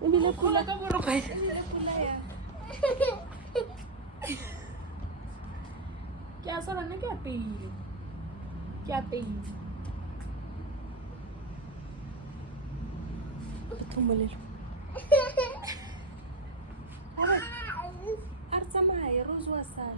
Bila pula ka bro kay. क्या sir ने क्या पे तुमले Arsa Maya, Rose Wasal.